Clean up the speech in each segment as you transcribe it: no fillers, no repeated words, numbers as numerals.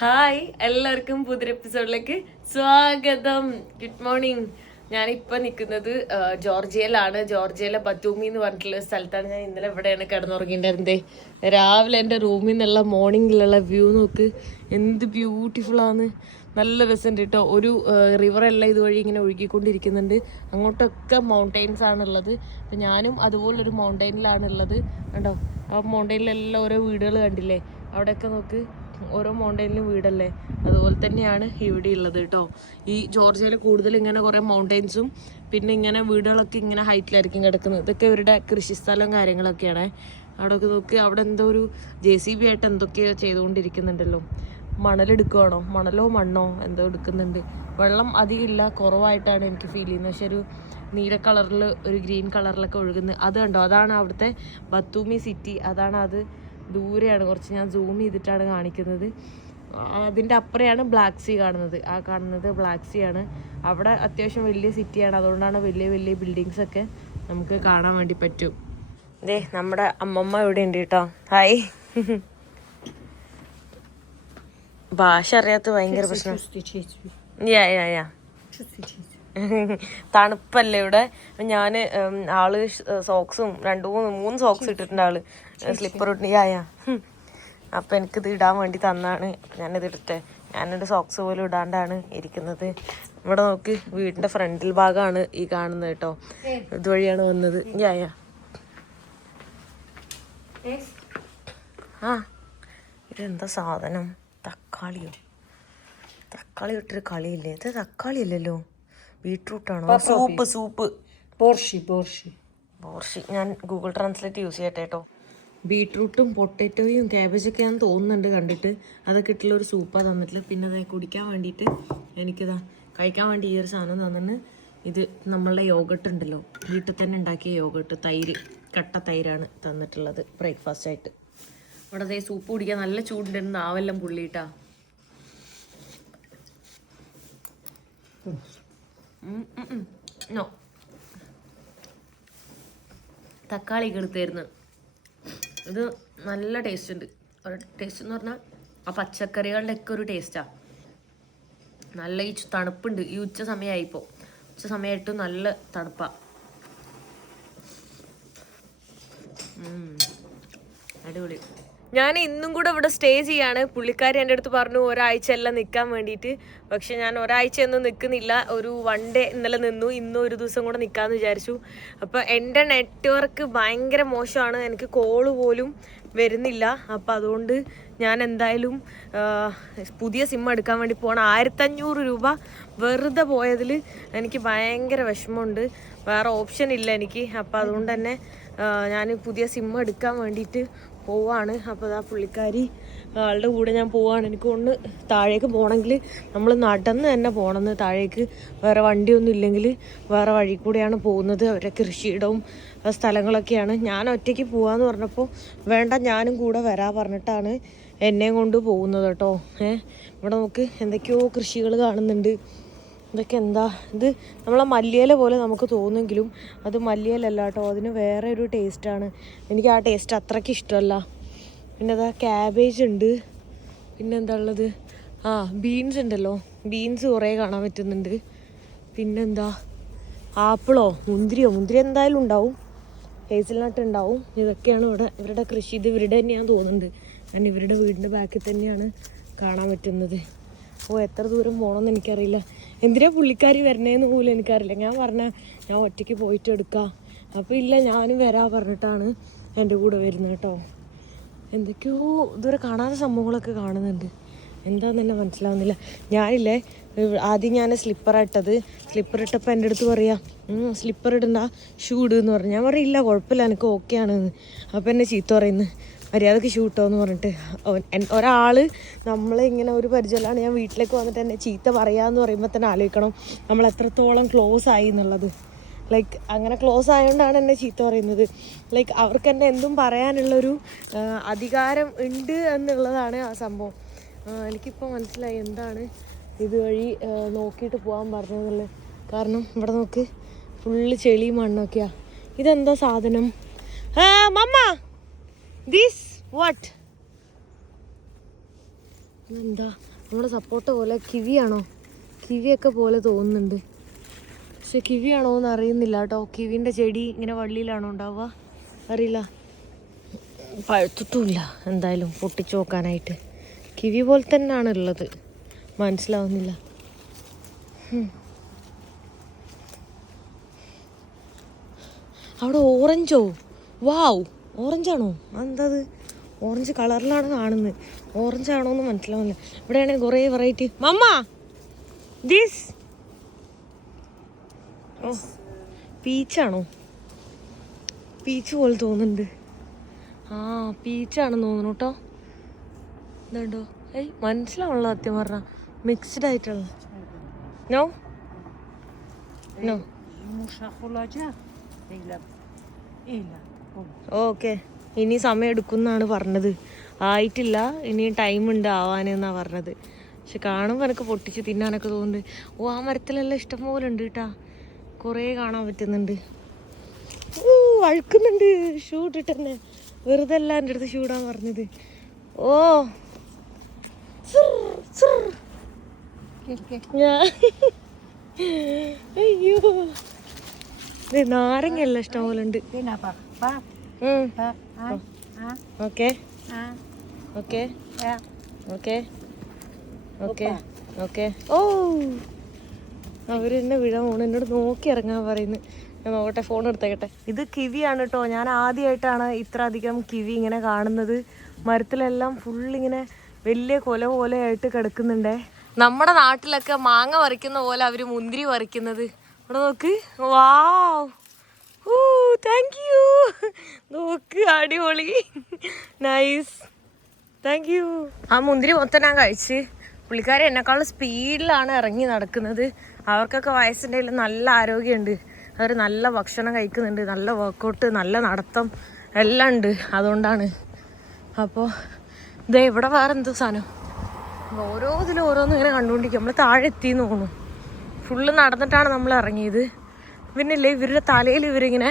Hi, എല്ലാവർക്കും പുതിയൊരു എപ്പിസോഡിലേക്ക് സ്വാഗതം. Good morning. ഞാനിപ്പോൾ നിൽക്കുന്നത് ജോർജിയയിലാണ്. ജോർജിയയിലെ ബത്തൂമി എന്ന് പറഞ്ഞിട്ടുള്ള സ്ഥലത്താണ്. ഞാൻ ഇന്നലെ ഇവിടെയാണ് കിടന്നുറങ്ങിയിട്ടുണ്ടായിരുന്നത്. രാവിലെ എൻ്റെ റൂമിൽ നിന്നുള്ള മോർണിംഗിലുള്ള വ്യൂ നോക്ക്, എന്ത് ബ്യൂട്ടിഫുള്ളാണ്. നല്ല രസമുണ്ട് കേട്ടോ. ഒരു റിവറെല്ലാം ഇതുവഴി ഇങ്ങനെ ഒഴുകിക്കൊണ്ടിരിക്കുന്നുണ്ട്. അങ്ങോട്ടൊക്കെ മൗണ്ടെയിൻസ് ആണുള്ളത്. അപ്പം ഞാനും അതുപോലൊരു മൗണ്ടെയിനിലാണുള്ളത്. കണ്ടോ, ആ മൗണ്ടെയിനിലെല്ലാം ഓരോ വീടുകൾ കണ്ടില്ലേ? അവിടെയൊക്കെ നോക്ക്, ഓരോ മൗണ്ടെയിനിലും വീടല്ലേ. അതുപോലെ തന്നെയാണ് ഇവിടെ ഉള്ളത് കേട്ടോ. ഈ ജോർജിയയിൽ കൂടുതൽ ഇങ്ങനെ കുറേ മൗണ്ടെയിൻസും പിന്നെ ഇങ്ങനെ വീടുകളൊക്കെ ഇങ്ങനെ ഹൈറ്റിലായിരിക്കും കിടക്കുന്നത്. ഇതൊക്കെ ഇവരുടെ കൃഷിസ്ഥലവും കാര്യങ്ങളൊക്കെയാണ്. അവിടെയൊക്കെ നോക്കി, അവിടെ എന്തോ ഒരു JCB ആയിട്ട് എന്തൊക്കെയോ ചെയ്തുകൊണ്ടിരിക്കുന്നുണ്ടല്ലോ. മണലെടുക്കുകയാണോ, മണലോ മണ്ണോ എന്തോ എടുക്കുന്നുണ്ട്. വെള്ളം അധികം ഇല്ല, കുറവായിട്ടാണ് എനിക്ക് ഫീൽ ചെയ്യുന്നത്. പക്ഷെ ഒരു നീല കളറിൽ ഒരു ഗ്രീൻ കളറിലൊക്കെ ഒഴുകുന്നത് അത് കണ്ടോ, അതാണ് അവിടുത്തെ ബത്തൂമി സിറ്റി. അതാണ് അത് ദൂരെയാണ് കുറച്ച്, ഞാൻ സൂം ചെയ്തിട്ടാണ് കാണിക്കുന്നത്. അതിൻ്റെ അപ്പുറയാണ് ബ്ലാക്ക് സീ കാണുന്നത്. ആ കാണുന്നത് ബ്ലാക്ക് സീ ആണ്. അവിടെ അത്യാവശ്യം വലിയ സിറ്റിയാണ്, അതുകൊണ്ടാണ് വലിയ വലിയ ബിൽഡിങ്സ് ഒക്കെ നമുക്ക് കാണാൻ വേണ്ടി പറ്റും. ദേ നമ്മുടെ അമ്മമ്മ ഇവിടെ ഉണ്ട് കേട്ടോ. ഹായ്. ഭാഷ അറിയാത്ത ഭയങ്കര പ്രശ്നം. യാ തണുപ്പല്ലേ ഇവിടെ. ഞാൻ ആള് സോക്സും 2-3 സോക്സ് ഇട്ടിട്ടുണ്ട്. ആള് സ്ലിപ്പർ ഇട്ട് യാ. അപ്പം എനിക്കിത് ഇടാൻ വേണ്ടി തന്നാണ്. ഞാനിത് ഇടട്ടെ. ഞാനൊരു സോക്സ് പോലും ഇടാണ്ടാണ് ഇരിക്കുന്നത്. ഇവിടെ നോക്ക്, വീടിൻ്റെ ഫ്രണ്ടിൽ ഭാഗമാണ് ഈ കാണുന്നത് കേട്ടോ. ഇതുവഴിയാണ് വന്നത്. യാ ആ, ഇതെന്താ സാധനം? തക്കാളിയോ? തക്കാളി ഇട്ടൊരു കളിയില്ലേ? ഇത് തക്കാളി അല്ലല്ലോ, ബീട്രൂട്ടാണോ? സൂപ്പ്. ബോർഷി. ഞാൻ ഗൂഗിൾ ട്രാൻസ്ലേറ്റ് യൂസ് ചെയ്യട്ടെ കേട്ടോ. ബീട്രൂട്ടും പൊട്ടറ്റോയും ക്യാബേജൊക്കെയാണെന്ന് തോന്നുന്നുണ്ട് കണ്ടിട്ട്. അതൊക്കെ ഇട്ടുള്ള ഒരു സൂപ്പാണ് തന്നിട്ടുള്ളത്. പിന്നെ അത് കുടിക്കാൻ വേണ്ടിയിട്ട് എനിക്കിതാ കഴിക്കാൻ വേണ്ടി ഈ ഒരു സാധനം തന്നിട്ട്. ഇത് നമ്മളുടെ യോഗട്ട് ഉണ്ടല്ലോ, വീട്ടിൽ തന്നെ ഉണ്ടാക്കിയ യോഗട്ട്, തൈര്, കട്ട തൈരാണ് തന്നിട്ടുള്ളത് ബ്രേക്ക്ഫാസ്റ്റ് ആയിട്ട്. ഇവിടെ അതേ സൂപ്പ് കുടിക്കാൻ നല്ല ചൂടുണ്ടായിരുന്നു. നാവെല്ലാം പുള്ളിയിട്ടാ. നോ, തക്കാളി എടുത്തായിരുന്നു. ഇത് നല്ല ടേസ്റ്റ് ഉണ്ട്. ടേസ്റ്റ് എന്ന് പറഞ്ഞാൽ ആ പച്ചക്കറികളുടെ ഒക്കെ ഒരു ടേസ്റ്റാണ്. നല്ല ഈ തണുപ്പുണ്ട്. ഈ ഉച്ച സമയമായിപ്പോൾ, ഉച്ച സമയമായിട്ട് നല്ല തണുപ്പാണ്. അടിപൊളി. ഞാൻ ഇന്നും കൂടെ ഇവിടെ സ്റ്റേ ചെയ്യാണ്. പുള്ളിക്കാരി എൻ്റെ അടുത്ത് പറഞ്ഞു ഒരാഴ്ച എല്ലാം നിൽക്കാൻ വേണ്ടിയിട്ട്. പക്ഷെ ഞാൻ ഒരാഴ്ചയൊന്നും നിൽക്കുന്നില്ല. ഒരു 1 ഡേ ഇന്നലെ നിന്നു. ഇന്നും ഒരു ദിവസം കൂടെ നിൽക്കാമെന്ന് വിചാരിച്ചു. അപ്പോൾ എൻ്റെ നെറ്റ്വർക്ക് ഭയങ്കര മോശമാണ്. എനിക്ക് കോള് പോലും വരുന്നില്ല. അപ്പോൾ അതുകൊണ്ട് ഞാൻ എന്തായാലും പുതിയ സിം എടുക്കാൻ വേണ്ടി പോകണം. 1500 രൂപ വെറുതെ പോയതിൽ എനിക്ക് ഭയങ്കര വിഷമമുണ്ട്. വേറെ ഓപ്ഷൻ ഇല്ല എനിക്ക്. അപ്പോൾ അതുകൊണ്ട് തന്നെ ഞാൻ പുതിയ സിം എടുക്കാൻ വേണ്ടിയിട്ട് പോവാണ്. അപ്പോൾ ആ പുള്ളിക്കാരി ആളുടെ കൂടെ ഞാൻ പോവാണ്. എനിക്ക് ഒന്ന് താഴേക്ക് പോകണമെങ്കിൽ നമ്മൾ നടന്ന് തന്നെ പോകണമെന്ന്. താഴേക്ക് വേറെ വണ്ടിയൊന്നും ഇല്ലെങ്കിൽ വേറെ വഴി കൂടെയാണ് പോകുന്നത്. അവരുടെ കൃഷിയിടവും സ്ഥലങ്ങളൊക്കെയാണ്. ഞാൻ ഒറ്റയ്ക്ക് പോവാന്ന് പറഞ്ഞപ്പോൾ വേണ്ട ഞാനും കൂടെ വരാൻ പറഞ്ഞിട്ടാണ് എന്നെയും കൊണ്ട് പോകുന്നത് കേട്ടോ. ഇവിടെ നമുക്ക് എന്തൊക്കെയോ കൃഷികൾ കാണുന്നുണ്ട്. ഇതൊക്കെ എന്താ, ഇത് നമ്മളെ മല്ലിയില പോലെ നമുക്ക് തോന്നുമെങ്കിലും അത് മല്ലിയിലല്ല കേട്ടോ. അതിന് വേറെ ഒരു ടേസ്റ്റാണ്. എനിക്ക് ആ ടേസ്റ്റ് അത്രയ്ക്ക് ഇഷ്ടമല്ല. പിന്നെ അതാ ക്യാബേജ് ഉണ്ട്. പിന്നെന്താ ഉള്ളത്? ബീൻസ് ഉണ്ടല്ലോ, ബീൻസ് കുറേ കാണാൻ പറ്റുന്നുണ്ട്. പിന്നെന്താ, ആപ്പിളോ മുന്തിരി എന്തായാലും ഉണ്ടാവും. ഹേസൽനട്ട് ഉണ്ടാവും. ഇതൊക്കെയാണ് ഇവിടെ ഇവരുടെ കൃഷി. ഇത് ഇവരുടെ തന്നെയാണെന്ന് തോന്നുന്നുണ്ട്. ഞാൻ ഇവരുടെ വീടിൻ്റെ ബാക്കിൽ തന്നെയാണ് കാണാൻ പറ്റുന്നത്. എത്ര ദൂരം പോകണമെന്ന് എനിക്കറിയില്ല. എന്തിനാ പുള്ളിക്കാരി വരണേന്ന് പോലും എനിക്കറിയില്ല. ഞാൻ പറഞ്ഞാൽ ഞാൻ ഒറ്റയ്ക്ക് പോയിട്ട് എടുക്കാം. അപ്പോൾ ഇല്ല ഞാനും വരാൻ പറഞ്ഞിട്ടാണ് എൻ്റെ കൂടെ വരുന്നത് കേട്ടോ. എന്തൊക്കെയോ ഇതുവരെ കാണാത്ത സംഭവങ്ങളൊക്കെ കാണുന്നുണ്ട്. എന്താണെന്ന് തന്നെ മനസ്സിലാവുന്നില്ല. ഞാനില്ലേ ആദ്യം ഞാൻ സ്ലിപ്പറായിട്ടത്. സ്ലിപ്പർ ഇട്ടപ്പോൾ എൻ്റെ അടുത്ത് പറയാം സ്ലിപ്പർ ഇടണ്ട, ഷൂ ഇടുന്ന് പറഞ്ഞു. ഞാൻ പറയില്ല കുഴപ്പമില്ല എനിക്ക് ഓക്കെ ആണെന്ന്. അപ്പോൾ എന്നെ ചീത്ത പറയുന്നു, മര്യാദക്ക് ഷൂ ഇട്ടോ എന്ന് പറഞ്ഞിട്ട്. ഒരാൾ നമ്മളിങ്ങനെ ഒരു പരിചയമാണ്. ഞാൻ വീട്ടിലേക്ക് വന്നിട്ട് എന്നെ ചീത്ത പറയാമെന്ന് പറയുമ്പോൾ തന്നെ ആലോചിക്കണം നമ്മൾ എത്രത്തോളം ക്ലോസ് ആയി എന്നുള്ളത്. ലൈക്ക് അങ്ങനെ ക്ലോസ് ആയതുകൊണ്ടാണ് എന്നെ ചീത്ത പറയുന്നത്. ലൈക്ക് അവർക്ക് എന്നെ എന്തും പറയാനുള്ളൊരു അധികാരം ഉണ്ട് എന്നുള്ളതാണ് ആ സംഭവം. എനിക്കിപ്പോൾ മനസ്സിലായി എന്താണ് ഇതുവഴി നോക്കിയിട്ട് പോകാൻ പറഞ്ഞതെന്നുള്ളത്. കാരണം ഇവിടെ നോക്ക്, ഫുള്ള് ചെളി മണ്ണൊക്കെയാണ്. ഇതെന്താ സാധനം? മമ്മ, this what? എന്താ നമ്മുടെ സപ്പോട്ട പോലെ കിവിയാണോ? കിവിയൊക്കെ പോലെ തോന്നുന്നുണ്ട്, പക്ഷെ കിവിയാണോ എന്ന് അറിയുന്നില്ല കേട്ടോ. കിവിൻ്റെ ചെടി ഇങ്ങനെ വള്ളിയിലാണോ ഉണ്ടാവുക അറിയില്ല. പഴുത്തിട്ടുമില്ല, എന്തായാലും പൊട്ടിച്ചു നോക്കാനായിട്ട്. കിവി പോലെ തന്നെയാണ് ഉള്ളത്, മനസ്സിലാവുന്നില്ല. അവിടെ ഓറഞ്ചോ? വാവ്, ഓറഞ്ചാണോ? എന്താ അത്? ഓറഞ്ച് കളറിലാണ് കാണുന്നത്, ഓറഞ്ച് ആണോ എന്ന് മനസ്സിലാവുന്നില്ല. ഇവിടെയാണെങ്കിൽ കുറേ വെറൈറ്റി. മമ്മ ദിസ് ഓ പീച്ചാണോ? പീച്ച് പോലെ തോന്നുന്നുണ്ട്. ആ പീച്ചാണെന്ന് തോന്നുന്നു കേട്ടോ. ഇതുണ്ടോ? മനസ്സിലാവുള്ള സത്യം പറഞ്ഞാൽ മിക്സ്ഡ് ആയിട്ടുള്ള. നോ നോ ഓക്കെ, ഇനി സമയം എടുക്കുമെന്നാണ് പറഞ്ഞത്. ആയിട്ടില്ല, ഇനി ടൈം ഉണ്ട് ആവാനെന്നാണ് പറഞ്ഞത്. പക്ഷെ കാണുമ്പോൾ എനിക്ക് പൊട്ടിച്ച് തിന്നാനൊക്കെ തോന്നുന്നുണ്ട്. ഓ ആ മരത്തിലെല്ലാം ഇഷ്ടം പോലെ ഉണ്ട് കേട്ടാ, കുറേ കാണാൻ പറ്റുന്നുണ്ട്. വഴുക്കുന്നുണ്ട്, ഷൂ ഇട്ടിട്ട് തന്നെ. വെറുതെ അല്ല എൻ്റെ അടുത്ത് ഷൂ ഇടാൻ പറഞ്ഞത്. ഓ അയ്യോ, നാരങ്ങയല്ല ഇഷ്ടം പോലെ ഉണ്ട്. Okay okay okay okay okay. ഓ അവരെന്നെ വീഴാൻ പോണു, എന്നോട് നോക്കി ഇറങ്ങാൻ പറയുന്നു. ഞാൻ നോക്കട്ടെ, ഫോൺ എടുത്തേക്കട്ടെ. ഇത് കിവിയാണ് കേട്ടോ. ഞാൻ ആദ്യമായിട്ടാണ് ഇത്ര അധികം കിവി ഇങ്ങനെ കാണുന്നത്. മരത്തിലെല്ലാം ഫുള്ളിങ്ങനെ വലിയ കൊല പോലെ ആയിട്ട് കിടക്കുന്നുണ്ടേ. നമ്മുടെ നാട്ടിലൊക്കെ മാങ്ങ പറിക്കുന്ന പോലെ അവർ മുന്തിരി പറിക്കുന്നത്. ഇവിടെ നോക്ക്, വാവ്, താങ്ക് യു. നോക്ക്, അടിപൊളി, നൈസ്, താങ്ക് യു. ആ മുന്തിരി മൊത്തം ഞാൻ കഴിച്ച്. പുള്ളിക്കാരി എന്നെക്കാളും സ്പീഡിലാണ് ഇറങ്ങി നടക്കുന്നത്. അവർക്കൊക്കെ വയസ്സിൻ്റെ നല്ല ആരോഗ്യമുണ്ട്, അവർ നല്ല ഭക്ഷണം കഴിക്കുന്നുണ്ട്, നല്ല വർക്കൗട്ട്, നല്ല നടത്തം എല്ലാം ഉണ്ട്. അതുകൊണ്ടാണ്. അപ്പോൾ ഇതേ ഇവിടെ വേറെ എന്തോ സാധനം, ഓരോ ഇതിലും ഓരോന്നും ഇങ്ങനെ കണ്ടുകൊണ്ടിരിക്കും. നമ്മൾ താഴെ എത്തിയെന്ന് തോന്നുന്നു. ഫുള്ള് നടന്നിട്ടാണ് നമ്മൾ ഇറങ്ങിയത്. പിന്നില്ലേ ഇവരുടെ തലയിൽ ഇവരിങ്ങനെ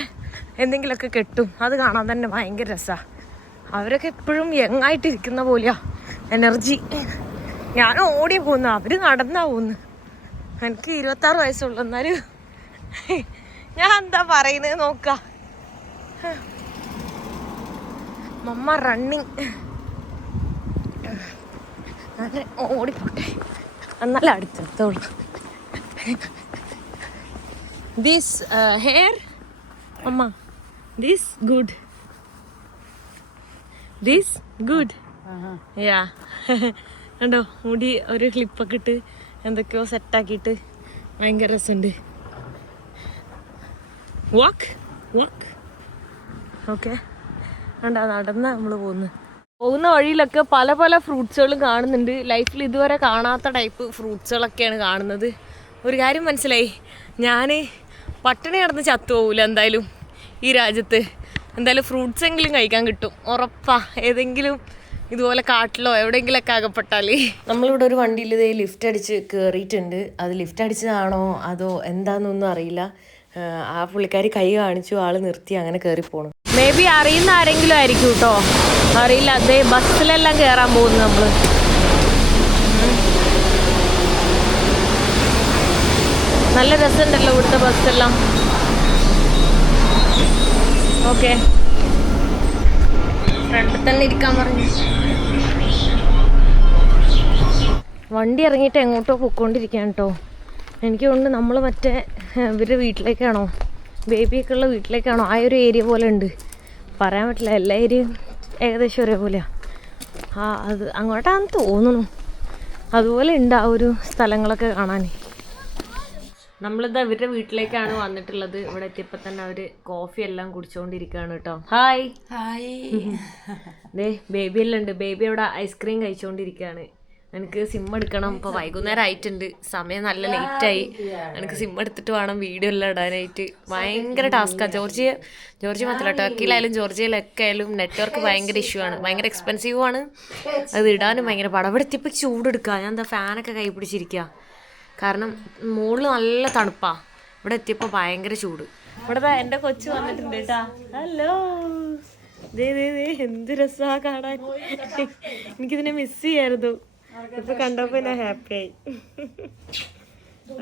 എന്തെങ്കിലുമൊക്കെ കെട്ടും, അത് കാണാൻ തന്നെ ഭയങ്കര രസമാണ്. അവരൊക്കെ എപ്പോഴും യങ്ങായിട്ടിരിക്കുന്ന പോലെയാ എനർജി. ഞാൻ ഓടി പോകുന്ന, അവർ നടന്നാ പോകുന്നു. എനിക്ക് 26 വയസ്സുള്ളൂ, എന്നാലും ഞാൻ എന്താ പറയുന്നത് നോക്കാം. മമ്മ റണ്ണിങ്, അങ്ങനെ ഓടിപ്പോട്ടെ, എന്നാലും അടുത്തെടുത്തോളൂ. This hair mamma, this good, this good. Yeah കണ്ടോ, മുടി ഒരു ക്ലിപ്പൊക്കെ ഇട്ട് എന്തൊക്കെയോ സെറ്റാക്കിയിട്ട് ഭയങ്കര രസമുണ്ട്. Walk walk okay. കണ്ടോ, നടന്ന് നമ്മൾ പോകുന്ന വഴിയിലൊക്കെ പല പല ഫ്രൂട്ട്സുകളും കാണുന്നുണ്ട്. ലൈഫിൽ ഇതുവരെ കാണാത്ത ടൈപ്പ് ഫ്രൂട്ട്സുകളൊക്കെയാണ് കാണുന്നത്. ഒരു കാര്യം മനസ്സിലായി, ഞാൻ പട്ടിണി കിടന്ന് ചത്തുപോകില്ല എന്തായാലും. ഈ രാജ്യത്ത് എന്തായാലും ഫ്രൂട്ട്സ് എങ്കിലും കഴിക്കാൻ കിട്ടും, ഉറപ്പാ. ഏതെങ്കിലും ഇതുപോലെ കാട്ടിലോ എവിടെയെങ്കിലൊക്കെ അകപ്പെട്ടാൽ. നമ്മളിവിടെ ഒരു വണ്ടിയിൽ ഇതേ ലിഫ്റ്റ് അടിച്ച് കയറിയിട്ടുണ്ട്. അത് ലിഫ്റ്റ് അടിച്ചതാണോ അതോ എന്താണെന്നൊന്നും അറിയില്ല. ആ പുള്ളിക്കാരി കൈ കാണിച്ചു, ആൾ നിർത്തി, അങ്ങനെ കയറി പോകണം. മേ ബി അറിയുന്ന ആരെങ്കിലും ആയിരിക്കും കേട്ടോ, അറിയില്ല. അതേ ബസ്സിലെല്ലാം കയറാൻ പോകുന്നു നമ്മൾ. നല്ല രസമുണ്ടല്ലോ ഇവിടുത്തെ ബസ്സെല്ലാം. ഓക്കെ, ഫ്രണ്ടിൽ തന്നെ ഇരിക്കാൻ പറഞ്ഞു. വണ്ടി ഇറങ്ങിയിട്ട് എങ്ങോട്ടോ പൊയ്ക്കൊണ്ടിരിക്കാൻ കേട്ടോ. എനിക്ക് തോന്നുന്നു നമ്മൾ മറ്റേ ഇവരുടെ വീട്ടിലേക്കാണോ, ബേബിയൊക്കെ ഉള്ള വീട്ടിലേക്കാണോ, ആ ഒരു ഏരിയ പോലെ ഉണ്ട്. പറയാൻ പറ്റില്ല, എല്ലാ ഏരിയയും ഏകദേശം ഒരേപോലെയാണ്. അത് അങ്ങോട്ടാണെന്ന് തോന്നുന്നു. അതുപോലെ ഉണ്ട് ആ ഒരു സ്ഥലങ്ങളൊക്കെ കാണാൻ. നമ്മളിത് അവരുടെ വീട്ടിലേക്കാണ് വന്നിട്ടുള്ളത്. ഇവിടെ എത്തിയപ്പോൾ തന്നെ അവർ കോഫി എല്ലാം കുടിച്ചുകൊണ്ടിരിക്കുകയാണ് കേട്ടോ. Hi hi. ദേ ബേബി എല്ലാം ഉണ്ട്. ബേബി അവിടെ ഐസ്ക്രീം കഴിച്ചുകൊണ്ടിരിക്കുകയാണ്. എനിക്ക് സിം എടുക്കണം. ഇപ്പോൾ വൈകുന്നേരം ആയിട്ടുണ്ട്, സമയം നല്ല ലേറ്റായി. എനിക്ക് സിം എടുത്തിട്ട് വേണം വീഡിയോ എല്ലാം ഇടാനായിട്ട്. ഭയങ്കര ടാസ്ക്കാണ്. ജോർജിയ മാത്രമല്ല, ടർക്കിയിലായാലും ജോർജിയയിലൊക്കെ ആയാലും നെറ്റ്വർക്ക് ഭയങ്കര ഇഷ്യൂ ആണ്, ഭയങ്കര എക്സ്പെൻസീവും ആണ്. അത് ഇടാനും ഭയങ്കര പാടാണ്. ഇവിടെ എത്തിയപ്പോൾ ചൂടെടുക്കുക. ഞാൻ എന്താ ഫാനൊക്കെ കൈ പിടിച്ചിരിക്കുക, കാരണം മുകളിൽ നല്ല തണുപ്പാണ്. ഇവിടെ എത്തിയപ്പോൾ ഭയങ്കര ചൂട്. ഇവിടെ എൻ്റെ കൊച്ചു വന്നിട്ടുണ്ട് കേട്ടാ. ഹലോ, എന്ത് രസമാണ് കാണാൻ. എനിക്കിതിനെ മിസ് ചെയ്യായിരുന്നു. ഇപ്പൊ കണ്ടപ്പോ ഞാൻ ഹാപ്പി ആയി.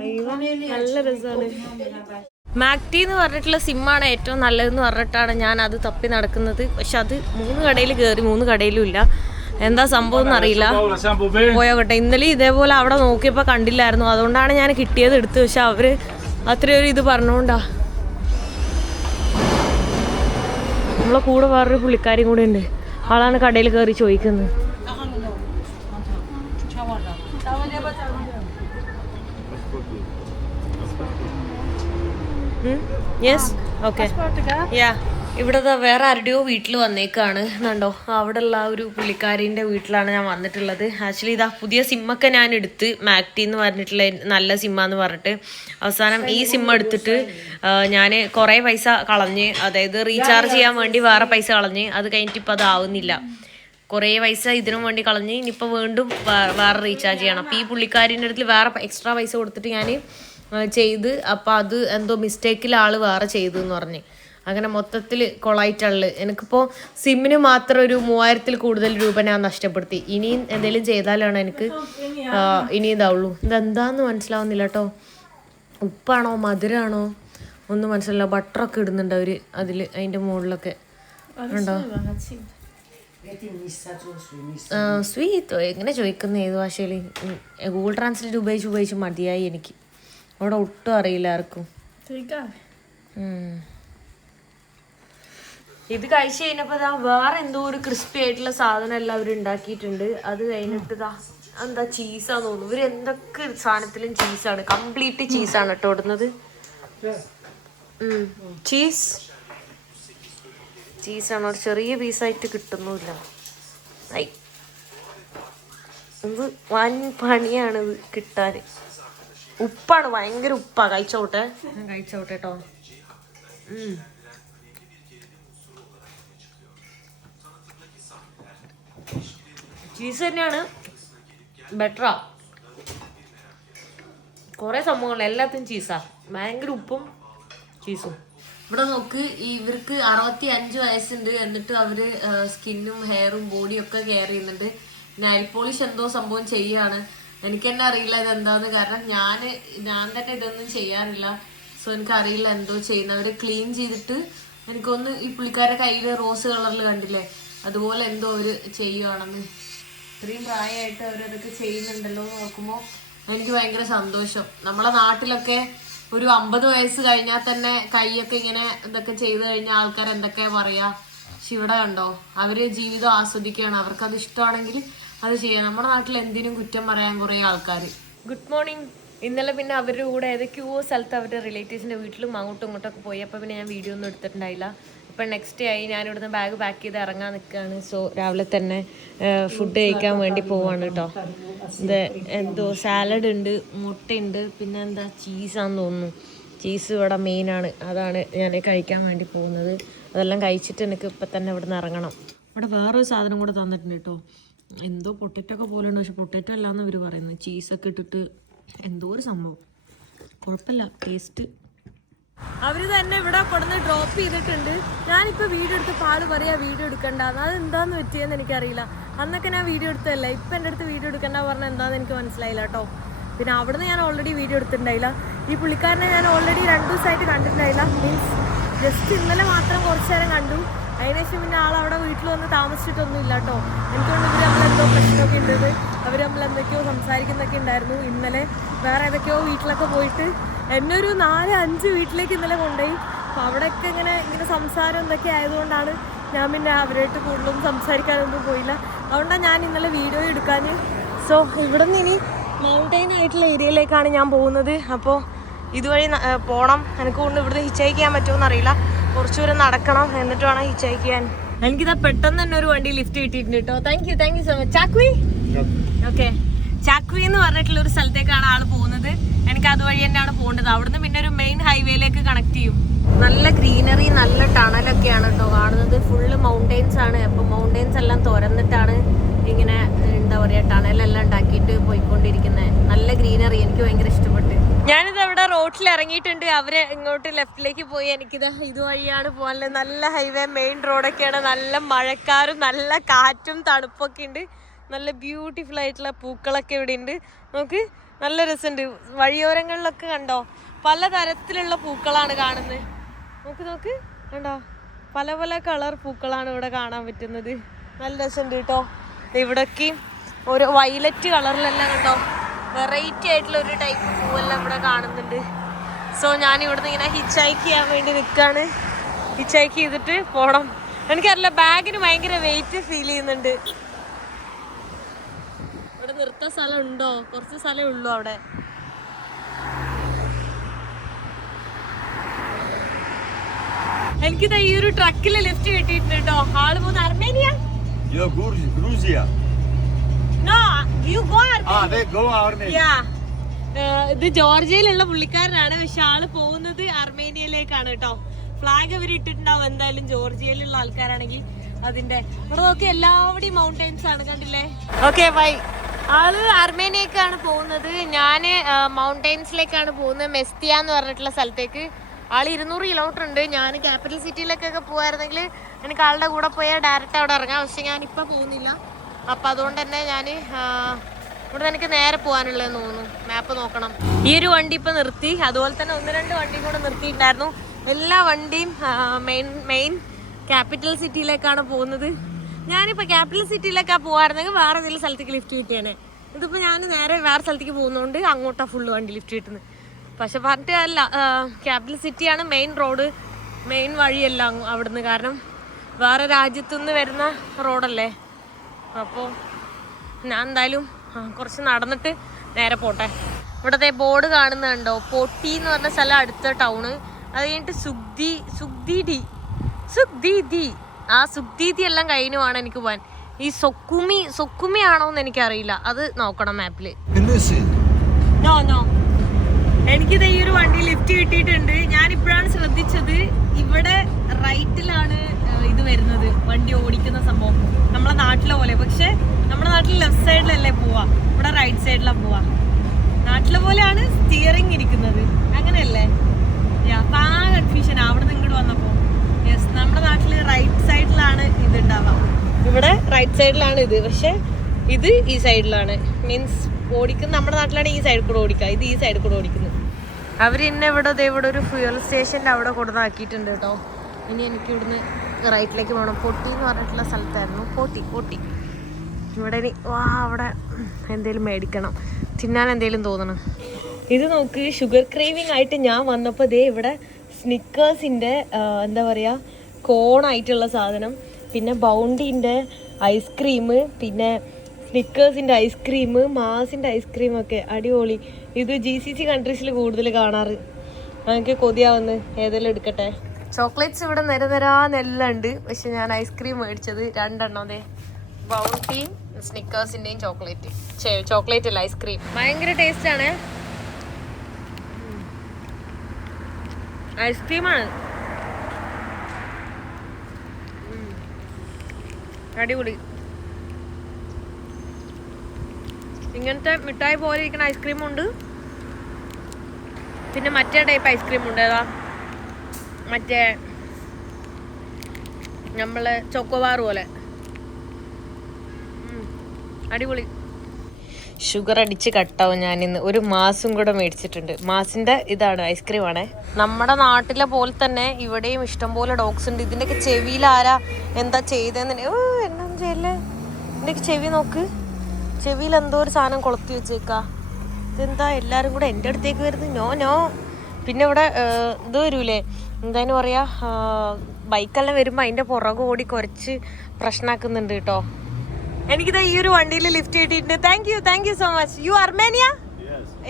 അയ്യോ നല്ല രസമാണ്. മാക്ടി എന്ന് പറഞ്ഞിട്ടുള്ള സിമ്മാണ് ഏറ്റവും നല്ലതെന്ന് പറഞ്ഞിട്ടാണ് ഞാൻ അത് തപ്പി നടക്കുന്നത്. പക്ഷെ അത് 3 കടയിൽ കയറി, 3 കടയിലും ഇല്ല. എന്താ സംഭവം എന്നറിയില്ല. പോയോട്ടെ. ഇന്നലെ ഇതേപോലെ അവിടെ നോക്കിയപ്പോൾ കണ്ടില്ലായിരുന്നു, അതുകൊണ്ടാണ് ഞാൻ കിട്ടിയത് എടുത്ത്. പക്ഷെ അവര് അത്രയൊരു ഇത് പറഞ്ഞോണ്ടാ. നമ്മളെ കൂടെ വേറൊരു പുള്ളിക്കാരിയും കൂടെ ഉണ്ട്. ആളാണ് കടയിൽ കയറി ചോദിക്കുന്നത്. Yes okay yeah. ഇവിടെ വേറെ ആരുടെയോ വീട്ടിൽ വന്നേക്കാണ് കണ്ടോ. അവിടെ ഉള്ള ഒരു പുള്ളിക്കാരിൻ്റെ വീട്ടിലാണ് ഞാൻ വന്നിട്ടുള്ളത്. ആക്ച്വലി ഇതാ പുതിയ സിമ്മൊക്കെ ഞാൻ എടുത്ത്, മാക്ടി എന്ന് പറഞ്ഞിട്ടുള്ള നല്ല സിമ്മാന്ന് പറഞ്ഞിട്ട്. അവസാനം ഈ സിം എടുത്തിട്ട് ഞാൻ കുറേ പൈസ കളഞ്ഞ്, അതായത് റീചാർജ് ചെയ്യാൻ വേണ്ടി വേറെ പൈസ കളഞ്ഞ്. അത് കഴിഞ്ഞിട്ട് ഇപ്പം അതാവുന്നില്ല. കുറേ പൈസ ഇതിനും വേണ്ടി കളഞ്ഞ് ഇനിയിപ്പോൾ വീണ്ടും വേറെ റീചാർജ് ചെയ്യണം. അപ്പോൾ ഈ പുള്ളിക്കാരിൻ്റെ അടുത്ത് വേറെ എക്സ്ട്രാ പൈസ കൊടുത്തിട്ട് ഞാൻ ചെയ്ത്. അപ്പോൾ അത് എന്തോ മിസ്റ്റേക്കിൽ ആൾ വേറെ ചെയ്തു എന്ന് പറഞ്ഞ് അങ്ങനെ മൊത്തത്തിൽ കൊളായിട്ടുള്ളത്. എനിക്കിപ്പോൾ സിമ്മിന് മാത്രം ഒരു 3000-ൽ കൂടുതൽ രൂപ ഞാൻ നഷ്ടപ്പെടുത്തി. ഇനിയും എന്തെങ്കിലും ചെയ്താലാണ് എനിക്ക് ഇനി ഇതാവുള്ളൂ. ഇതെന്താന്ന് മനസ്സിലാവുന്നില്ല കേട്ടോ. ഉപ്പാണോ മധുരമാണോ ഒന്നും മനസ്സിലാവില്ല. ബട്ടറൊക്കെ ഇടുന്നുണ്ട് അവർ അതിൽ, അതിൻ്റെ മുകളിലൊക്കെ ഉണ്ടോ. സ്വീറ്റോ എങ്ങനെ ചോദിക്കുന്നത്, ഏത് ഭാഷയിൽ? ഗൂഗിൾ ട്രാൻസ്ലേറ്റ് ഉപയോഗിച്ച് മതിയായി എനിക്ക്. അവിടെ ഒട്ടും അറിയില്ല ആർക്കും. ഇത് കഴിച്ച് കഴിഞ്ഞപ്പോൾ വേറെ എന്തോ ഒരു ക്രിസ്പി ആയിട്ടുള്ള സാധനം എല്ലാം അവർ ഉണ്ടാക്കിയിട്ടുണ്ട്. അത് കഴിഞ്ഞിട്ട് എന്താ ചീസാന്ന് തോന്നുന്നു. ഇവർ എന്തൊക്കെ സാധനത്തിലും ചീസാണ്, കംപ്ലീറ്റ് ചീസാണ് കേട്ടോ ഇടുന്നത്. ചീസാണ്, ഒരു ചെറിയ പീസായിട്ട് കിട്ടുന്നുമില്ല. ഇത് വൻ പണിയാണ് ഇത് കിട്ടാൻ. ഉപ്പാണ്, ഭയങ്കര ഉപ്പാ. കഴിച്ചോട്ടെ കേട്ടോ. ചീസ് തന്നെയാണ് ബെറ്ററാ. കുറെ സംഭവങ്ങൾ എല്ലാത്തിനും ചീസാ. ഭയങ്കര ഉപ്പും ചീസും. ഇവിടെ നോക്ക്, ഇവർക്ക് 65 വയസ്സുണ്ട്. എന്നിട്ട് അവര് സ്കിന്നും ഹെയറും ബോഡിയും ഒക്കെ കെയർ ചെയ്യുന്നുണ്ട്. നൈൽ പോളിഷ് എന്തോ സംഭവം ചെയ്യാണ്. എനിക്ക് തന്നെ അറിയില്ല ഇതെന്താന്ന്. കാരണം ഞാൻ തന്നെ ഇതൊന്നും ചെയ്യാറില്ല. സോ എനിക്കറിയില്ല എന്തോ ചെയ്യുന്നവര്. ക്ലീൻ ചെയ്തിട്ട് എനിക്കൊന്ന് ഈ പുള്ളിക്കാരുടെ കയ്യിൽ റോസ് കളറിൽ കണ്ടില്ലേ, അതുപോലെ എന്തോ അവര് ചെയ്യുവാണെന്ന്. ഇത്രയും പ്രായമായിട്ട് അവരതൊക്കെ ചെയ്യുന്നുണ്ടല്ലോ എന്ന് നോക്കുമ്പോൾ എനിക്ക് ഭയങ്കര സന്തോഷം. നമ്മളെ നാട്ടിലൊക്കെ ഒരു 50 വയസ്സ് കഴിഞ്ഞാൽ തന്നെ കൈയൊക്കെ ഇങ്ങനെ ഇതൊക്കെ ചെയ്ത് കഴിഞ്ഞാൽ ആൾക്കാർ എന്തൊക്കെയാ പറയാ. പക്ഷെ ഇവിടെ കണ്ടോ, അവര് ജീവിതം ആസ്വദിക്കുകയാണ്. അവർക്കത് ഇഷ്ടമാണെങ്കിൽ അത് ചെയ്യാം. നമ്മുടെ നാട്ടിൽ എന്തിനും കുറ്റം പറയാൻ കുറേ ആൾക്കാർ. Good morning. ഇന്നലെ പിന്നെ അവരുടെ കൂടെ ഏതൊക്കെയോ സ്ഥലത്ത് അവരുടെ റിലേറ്റീവ്സിൻ്റെ വീട്ടിലും അങ്ങോട്ടും ഇങ്ങോട്ടൊക്കെ പോയി. അപ്പോൾ പിന്നെ ഞാൻ വീഡിയോ ഒന്നും എടുത്തിട്ടുണ്ടായില്ല. അപ്പം നെക്സ്റ്റ് ഡേ ആയി ഞാൻ ഇവിടുന്ന് ബാഗ് പാക്ക് ചെയ്ത് ഇറങ്ങാൻ നിൽക്കുകയാണ്. സോ രാവിലെ തന്നെ ഫുഡ് കഴിക്കാൻ വേണ്ടി പോവാണ് കേട്ടോ. ഇത് എന്തോ സാലഡ് ഉണ്ട്, മുട്ടയുണ്ട്, പിന്നെ എന്താ ചീസാന്ന് തോന്നുന്നു. ചീസ് ഇവിടെ മെയിനാണ്. അതാണ് ഞാൻ കഴിക്കാൻ വേണ്ടി പോകുന്നത്. അതെല്ലാം കഴിച്ചിട്ട് എനിക്ക് ഇപ്പം തന്നെ ഇവിടെ നിന്ന് ഇറങ്ങണം. ഇവിടെ വേറൊരു സാധനം കൂടെ തന്നിട്ടുണ്ട് കേട്ടോ. എന്തോ പൊട്ടറ്റോ ഒക്കെ പോലെ ഉണ്ട്, പക്ഷെ പൊട്ടറ്റോ അല്ലാന്ന് അവർ പറയുന്നത്. ചീസൊക്കെ ഇട്ടിട്ട് എന്തോ ഒരു സംഭവം. കുഴപ്പമില്ല, ടേസ്റ്റ്. അവർ തന്നെ ഇവിടെ കൊടുന്ന് ഡ്രോപ്പ് ചെയ്തിട്ടുണ്ട്. ഞാനിപ്പോൾ വീഡിയോ എടുത്തപ്പോൾ ആള് പറയാ വീഡിയോ എടുക്കണ്ടെന്ന്. അത് എന്താന്ന് പറ്റിയെന്ന് എനിക്കറിയില്ല. അന്നൊക്കെ ഞാൻ വീഡിയോ എടുത്തതല്ല. ഇപ്പം എൻ്റെ അടുത്ത് വീഡിയോ എടുക്കണ്ട പറഞ്ഞാൽ എന്താണെന്ന് എനിക്ക് മനസ്സിലായില്ല കേട്ടോ. പിന്നെ അവിടുന്ന് ഞാൻ ഓൾറെഡി വീഡിയോ എടുത്തിട്ടുണ്ടായില്ല. ഈ പുള്ളിക്കാരനെ ഞാൻ ഓൾറെഡി 2 ദിവസമായിട്ട് കണ്ടിട്ടുണ്ടായില്ല. മീൻസ് ജസ്റ്റ് ഇന്നലെ മാത്രം കുറച്ച് നേരം കണ്ടു. അതിനുശേഷം പിന്നെ ആളവിടെ വീട്ടിൽ വന്ന് താമസിച്ചിട്ടൊന്നും ഇല്ല കേട്ടോ. എനിക്കൊണ്ട് ഇവർ നമ്മളെന്തോ പ്രശ്നമൊക്കെ ഉണ്ടത്. അവർ നമ്മളെന്തൊക്കെയോ സംസാരിക്കുന്നൊക്കെ ഉണ്ടായിരുന്നു. ഇന്നലെ വേറെ ഏതൊക്കെയോ വീട്ടിലൊക്കെ പോയിട്ട് എന്നെ ഒരു 4-5 വീട്ടിലേക്ക് ഇന്നലെ കൊണ്ടുപോയി. അപ്പോൾ അവിടെയൊക്കെ ഇങ്ങനെ സംസാരം എന്തൊക്കെ ആയതുകൊണ്ടാണ് ഞാൻ പിന്നെ അവരായിട്ട് കൂടുതലും സംസാരിക്കാനൊന്നും പോയില്ല. അതുകൊണ്ടാണ് ഞാൻ ഇന്നലെ വീഡിയോ എടുക്കാൻ. സോ ഇവിടെ നിന്ന് ഇനി മൗണ്ടെയിൻ ആയിട്ടുള്ള ഏരിയയിലേക്കാണ് ഞാൻ പോകുന്നത്. അപ്പോൾ ഇതുവഴി പോകണം. എനിക്ക് കൊണ്ട് ഇവിടുന്ന് ഹിച്ചൈക്ക് ചെയ്യാൻ പറ്റുമോ അറിയില്ല. കുറച്ച് ദൂരം നടക്കണം, എന്നിട്ട് വേണം ഹിച്ചൈക്ക് ചെയ്യാൻ. എനിക്കിതാ പെട്ടെന്ന് തന്നെ ഒരു വണ്ടി ലിഫ്റ്റ് കിട്ടിയിട്ടുണ്ട് കേട്ടോ. Thank you so much. ചാക്വി ഓക്കെ. ചാക്വി എന്ന് പറഞ്ഞിട്ടുള്ള ഒരു സ്ഥലത്തേക്കാണ് ആള് പോകുന്നത്. എനിക്ക് അതുവഴി തന്നെയാണ് പോകേണ്ടത്. അവിടുന്ന് പിന്നെ ഒരു മെയിൻ ഹൈവേയിലേക്ക് കണക്ട് ചെയ്യും. നല്ല ഗ്രീനറി, നല്ല ടണലൊക്കെയാണ് കേട്ടോ കാണുന്നത്. ഫുള്ള് മൗണ്ടെയിൻസ് ആണ്. അപ്പോൾ മൗണ്ടെയിൻസ് എല്ലാം തുറന്നിട്ടാണ് ഇങ്ങനെ എന്താ പറയുക ടണലെല്ലാം ഉണ്ടാക്കിയിട്ട് പോയിക്കൊണ്ടിരിക്കുന്നത്. നല്ല ഗ്രീനറി, എനിക്ക് ഭയങ്കര ഇഷ്ടപ്പെട്ടു. ഞാനിത് അവിടെ റോഡിൽ ഇറങ്ങിയിട്ടുണ്ട്. അവര് ഇങ്ങോട്ട് ലെഫ്റ്റിലേക്ക് പോയി. എനിക്കിത് ഇതുവഴിയാണ് പോകാനുള്ളത്. നല്ല ഹൈവേ, മെയിൻ റോഡൊക്കെയാണ്. നല്ല മഴക്കാരും നല്ല കാറ്റും തണുപ്പൊക്കെ ഉണ്ട്. നല്ല ബ്യൂട്ടിഫുൾ ആയിട്ടുള്ള പൂക്കളൊക്കെ ഇവിടെ ഉണ്ട്. നമുക്ക് നല്ല രസമുണ്ട്. വഴിയോരങ്ങളിലൊക്കെ കണ്ടോ പലതരത്തിലുള്ള പൂക്കളാണ് കാണുന്നത്. നോക്ക് കണ്ടോ, പല പല കളർ പൂക്കളാണ് ഇവിടെ കാണാൻ പറ്റുന്നത്. നല്ല രസമുണ്ട് കേട്ടോ. ഇവിടേക്ക് ഒരു വയലറ്റ് കളറിലെല്ലാം കണ്ടോ വെറൈറ്റി ആയിട്ടുള്ള ഒരു ടൈപ്പ് പൂവെല്ലാം ഇവിടെ കാണുന്നുണ്ട്. സോ ഞാൻ ഇവിടുന്ന് ഇങ്ങനെ ഹിച്ച് ഹൈക്ക് ചെയ്യാൻ വേണ്ടി നിൽക്കുകയാണ്. ഹിച്ച് ഹൈക്ക് ചെയ്തിട്ട് പോകണം. എനിക്കറിയില്ല, ബാഗിന് ഭയങ്കര വെയിറ്റ് ഫീൽ ചെയ്യുന്നുണ്ട്. ഇവിടെ നിർത്താൻ സ്ഥലം ഉണ്ടോ? കുറച്ച് സ്ഥലമേ ഉള്ളൂ അവിടെ. എനിക്കിതാ ഈ ഒരു ട്രക്കില് ലിഫ്റ്റ് കിട്ടിയിട്ടുണ്ട് കേട്ടോ. ആള് പോകുന്ന അർമേനിയ. ഇത് ജോർജിയയിലുള്ള പുള്ളിക്കാരനാണ്, പക്ഷെ ആള് പോകുന്നത് അർമേനിയയിലേക്കാണ് കേട്ടോ. ഫ്ലാഗ് അവർ ഇട്ടിട്ടുണ്ടാവും എന്തായാലും ജോർജിയയിലുള്ള ആൾക്കാരാണെങ്കിൽ അതിന്റെ. ഇവിടെ നോക്കി എല്ലാവിടെയും മൗണ്ടൻസ് ആണ്, കണ്ടില്ലേ? Okay bye. ആള് അർമേനിയക്കാണ് പോകുന്നത്, ഞാന് മൗണ്ടൻസിലേക്കാണ് പോകുന്നത്, മെസ്തിയ എന്ന് പറഞ്ഞിട്ടുള്ള സ്ഥലത്തേക്ക്. ആള് 200 കിലോമീറ്റർ ഉണ്ട്. ഞാൻ ക്യാപിറ്റൽ സിറ്റിയിലേക്കൊക്കെ പോകുമായിരുന്നെങ്കിൽ എനിക്ക് ആളുടെ കൂടെ പോയാൽ ഡയറക്റ്റ് അവിടെ ഇറങ്ങാം. പക്ഷെ ഞാനിപ്പോൾ പോകുന്നില്ല. അപ്പം അതുകൊണ്ട് തന്നെ ഞാൻ ഇവിടെ എനിക്ക് നേരെ പോകാനുള്ളതെന്ന് തോന്നുന്നു. മാപ്പ് നോക്കണം. ഈ ഒരു വണ്ടി ഇപ്പം നിർത്തി. അതുപോലെ തന്നെ 1-2 വണ്ടി കൂടെ നിർത്തിയിട്ടുണ്ടായിരുന്നു. എല്ലാ വണ്ടിയും മെയിൻ ക്യാപിറ്റൽ സിറ്റിയിലേക്കാണ് പോകുന്നത്. ഞാനിപ്പോൾ ക്യാപിറ്റൽ സിറ്റിയിലേക്കാണ് പോകുമായിരുന്നെങ്കിൽ വേറെ ഏതെങ്കിലും സ്ഥലത്തേക്ക് ലിഫ്റ്റ് കിട്ടിയേനെ. ഇതിപ്പോൾ ഞാൻ നേരെ വേറെ സ്ഥലത്തേക്ക് പോകുന്നതുകൊണ്ട് അങ്ങോട്ടാണ് ഫുള്ള് വണ്ടി ലിഫ്റ്റ് കിട്ടുന്നത്. പക്ഷെ പറഞ്ഞിട്ട് അല്ല, ക്യാപിറ്റൽ സിറ്റിയാണ് മെയിൻ റോഡ്, മെയിൻ വഴിയല്ല അവിടുന്ന്. കാരണം വേറെ രാജ്യത്തുനിന്ന് വരുന്ന റോഡല്ലേ. അപ്പോൾ ഞാൻ എന്തായാലും കുറച്ച് നടന്നിട്ട് നേരെ പോട്ടെ. ഇവിടത്തെ ബോർഡ് കാണുന്നുണ്ടോ? പൊട്ടി എന്ന് പറഞ്ഞ സ്ഥലം അടുത്ത ടൗണ്. അത് കഴിഞ്ഞിട്ട് സുഗ്ദീദി ആ സുഗ്ദീദി എല്ലാം കഴിഞ്ഞു വേണം എനിക്ക് പോകാൻ. ഈ സൊക്കുമി ആണോന്ന് എനിക്കറിയില്ല, അത് നോക്കണം മാപ്പില്. നോ എനിക്കിത് ഈ ഒരു വണ്ടി ലിഫ്റ്റ് കിട്ടിയിട്ടുണ്ട്. ഞാനിപ്പോഴാണ് ശ്രദ്ധിച്ചത് ഇവിടെ റൈറ്റിലാണ് ഇത് വരുന്നത്, വണ്ടി ഓടിക്കുന്ന സംഭവം നമ്മളെ നാട്ടിലെ പോലെ. പക്ഷെ നമ്മുടെ നാട്ടിൽ ലെഫ്റ്റ് സൈഡിലല്ലേ പോവാ, ഇവിടെ റൈറ്റ് സൈഡിലാണ് പോവാ. നാട്ടിലെ പോലെയാണ് സ്റ്റിയറിംഗ് ഇരിക്കുന്നത്, അങ്ങനെയല്ലേ? അപ്പൊ ആ കൺഫ്യൂഷൻ അവിടെ നിന്ന് ഇങ്ങോട്ട് വന്നപ്പോ. യെസ്, നമ്മുടെ നാട്ടിൽ റൈറ്റ് സൈഡിലാണ് ഇത് ഉണ്ടാവാം, ഇവിടെ റൈറ്റ് സൈഡിലാണ് ഇത്. പക്ഷെ ഇത് ഈ സൈഡിലാണ്. മീൻസ് ഓടിക്കുന്ന നമ്മുടെ നാട്ടിലാണ് ഈ സൈഡിൽ കൂടെ ഓടിക്കുക, ഇത് ഈ സൈഡിൽ കൂടെ ഓടിക്കുന്നത്. അവർ ഇന്നെ ഇവിടെ ഒരു ഫ്യൂവൽ സ്റ്റേഷൻ്റെ അവിടെ കൊടുന്നാക്കിയിട്ടുണ്ട് കേട്ടോ. ഇനി എനിക്ക് ഇവിടുന്ന് റൈറ്റിലേക്ക് പോകണം. പൊട്ടി എന്ന് പറഞ്ഞിട്ടുള്ള സ്ഥലത്തായിരുന്നു. പൊട്ടി ഇവിടെ ഇനി അവിടെ എന്തേലും മേടിക്കണം, തിന്നാൻ എന്തേലും തോന്നണം. ഇത് നോക്ക്, ഷുഗർ ക്രേവിങ് ആയിട്ട് ഞാൻ വന്നപ്പോൾ ദേ ഇവിടെ സ്നിക്കേഴ്സിൻ്റെ എന്താ പറയുക കോണായിട്ടുള്ള സാധനം, പിന്നെ ബൗണ്ടീൻ്റെ ഐസ്ക്രീം, പിന്നെ സ്നിക്കേഴ്സിൻ്റെ ഐസ്ക്രീം, മാസിൻ്റെ ഐസ്ക്രീമൊക്കെ അടിപൊളി. ഇത് GCC കൺട്രീസിൽ കൂടുതൽ കാണാറ്. എനിക്ക് കൊതിയാവുന്നു, ഏതെങ്കിലും എടുക്കട്ടെ. ചോക്ലേറ്റ്സ് ഇവിടെ നിരനിരാന്നെല്ലാം ഉണ്ട്. പക്ഷെ ഞാൻ ഐസ്ക്രീം മേടിച്ചത് 2 എണ്ണം. അതെ, ബൗണ്ടിയും സ്നിക്കേഴ്സിൻ്റെയും ചോക്ലേറ്റ് അല്ല ഐസ്ക്രീം. ഭയങ്കര ടേസ്റ്റാണ്, ഐസ്ക്രീമാണ് അടിപൊളി. ഇങ്ങനത്തെ മിഠായി പോലെ ഇരിക്കുന്ന ഐസ്ക്രീം ഉണ്ട്, പിന്നെ മറ്റേ ടൈപ്പ് ഐസ്ക്രീം ഉണ്ട്. ഏതാ മറ്റേ നമ്മളെ ചോക്കോബാർ പോലെ, അടിപൊളി. ഷുഗർ അടിച്ച് കട്ടാവും. ഞാനിന്ന് ഒരു മാസും കൂടെ മേടിച്ചിട്ടുണ്ട്. മാസിൻ്റെ ഇതാണ്, ഐസ്ക്രീമാണ്. നമ്മുടെ നാട്ടിലെ പോലെ തന്നെ ഇവിടെയും ഇഷ്ടംപോലെ ഡോഗ്സ് ഉണ്ട്. ഇതിൻ്റെയൊക്കെ ചെവിയിൽ ആരാ എന്താ ചെയ്തതെന്ന് എന്നാ ചെയ്യല്ലേ. ഇതിൻ്റെയൊക്കെ ചെവി നോക്ക്, ചെവിയിൽ എന്തോ ഒരു സാധനം കൊളുത്തി വെച്ചേക്കാ. ഇതെന്താ എല്ലാവരും കൂടെ എൻ്റെ അടുത്തേക്ക് വരുന്നത്? നോ. പിന്നെ ഇവിടെ ഇത് വരൂലേ, എന്തായാലും പറയാ, ബൈക്കെല്ലാം വരുമ്പോൾ അതിൻ്റെ പുറകെ ഓടി കുറച്ച് പ്രശ്നമാക്കുന്നുണ്ട് കേട്ടോ. എനിക്കിതാ ഈ ഒരു വണ്ടിയിൽ ലിഫ്റ്റ് കിട്ടിയിട്ടുണ്ട്. Thank you so much. You Armenia?